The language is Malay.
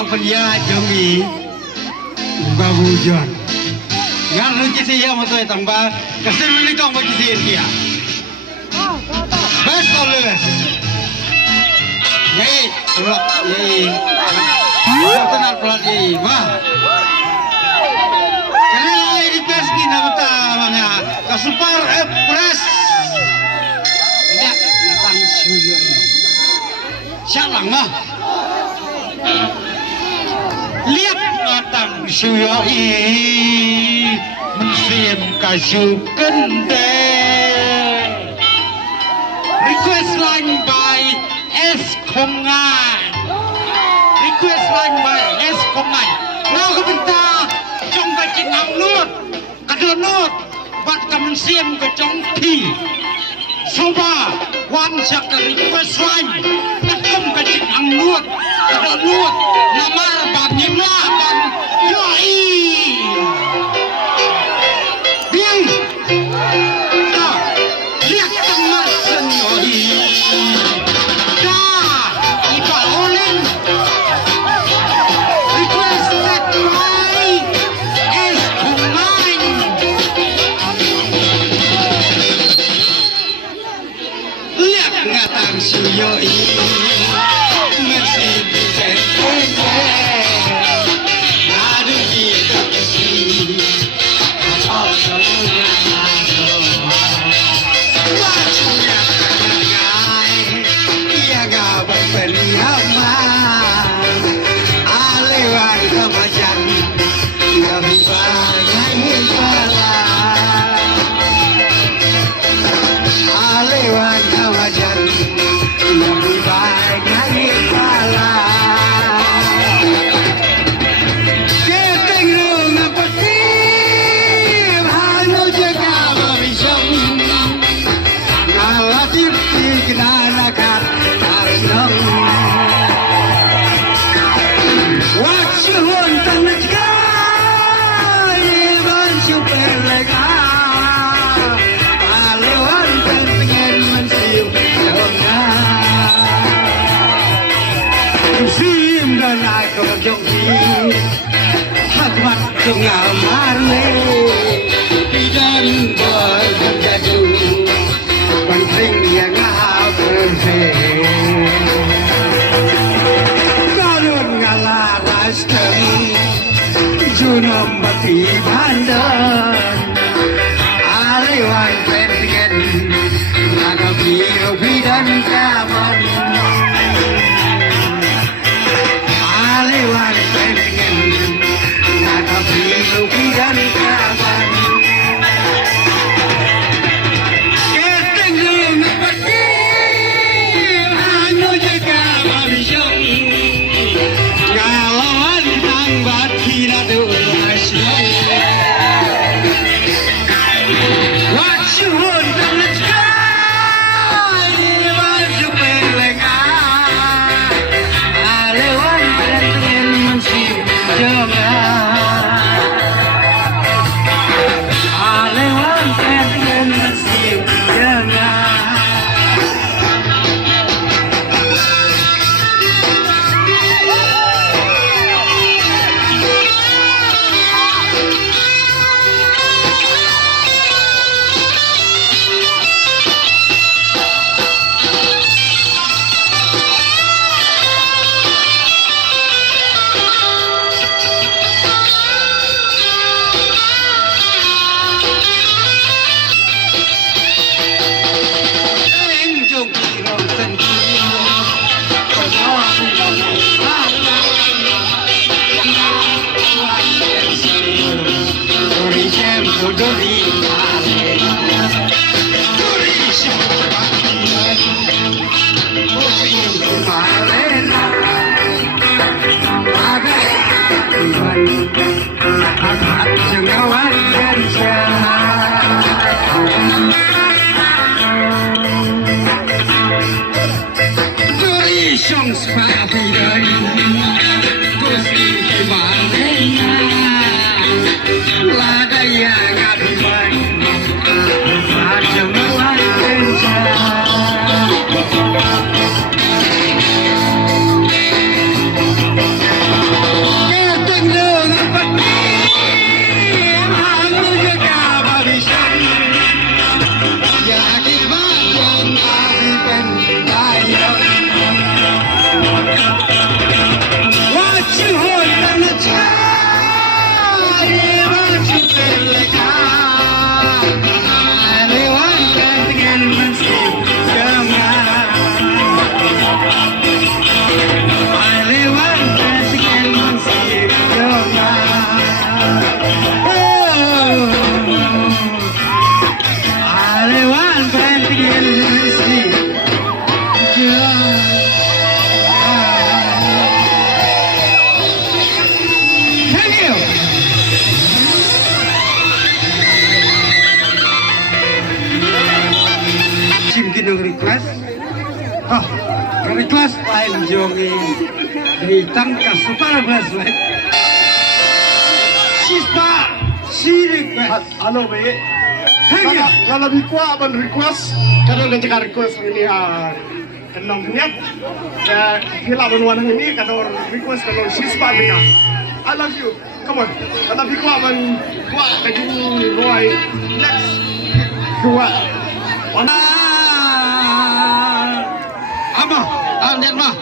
yang penjahat jami babujan ngan lu kisi ya mo to tamba kasi ni kong mo kisi dia best of best yai rock yai kenal pelat yai mah kali yai request kita mata mana ka super express ya tang suyo sialang mah lihat datang syuai musim kayu kendeng request line by S Kongan request line by S Konganเราก็เป็นตาจงไปจิงอังนวดกระโดดนวดบัดกำมันเสียมกระจงที่Soba wan sak request line nakum ka cik ang nuot kada nuot namar bab nyimla bab yoi biang ta lihat tamar senoi da iba olen request that by es kumain lihat ngatang suyoi masih bisa aduh kita kesini oh semuanya wajahnya terangkai ia gak berperiaman alewan kemajan gak banyak pala alewan kemajan lebih banyak pala ketenggung apa sih hanya jaga berisong ngalatip kenanakan tarinong waksuhun tanah kaya ban super lega alewan pengen mensiu sim dan aku jongki hakmat tengah marle bidan boy berjadu penting yang berfe kalun ngalaras kami junam bati bandan alewan pengen naga biru bidan kaman alewan pengen naga biru bidan kaman ketenggung pasti anu jaga mabisyong ngalawan tang bati na dulasyon waksuhun tanah kaya baju pelenga alewan pengen mensiu jangan alewan pengen mensiu jangan Oh, request lain jongi ditangkas super bracelet. Sispa, si request. Halo, Be. Thank you. Kalau bikwa abang request, kadang dia cakap request ini kenang punya. Hila benuan ini kadang request kadang sispa bika. I love you. Come on. Kalau bikwa abang kuat lagi Roy. Next. Kuat. Ama, lihat mah.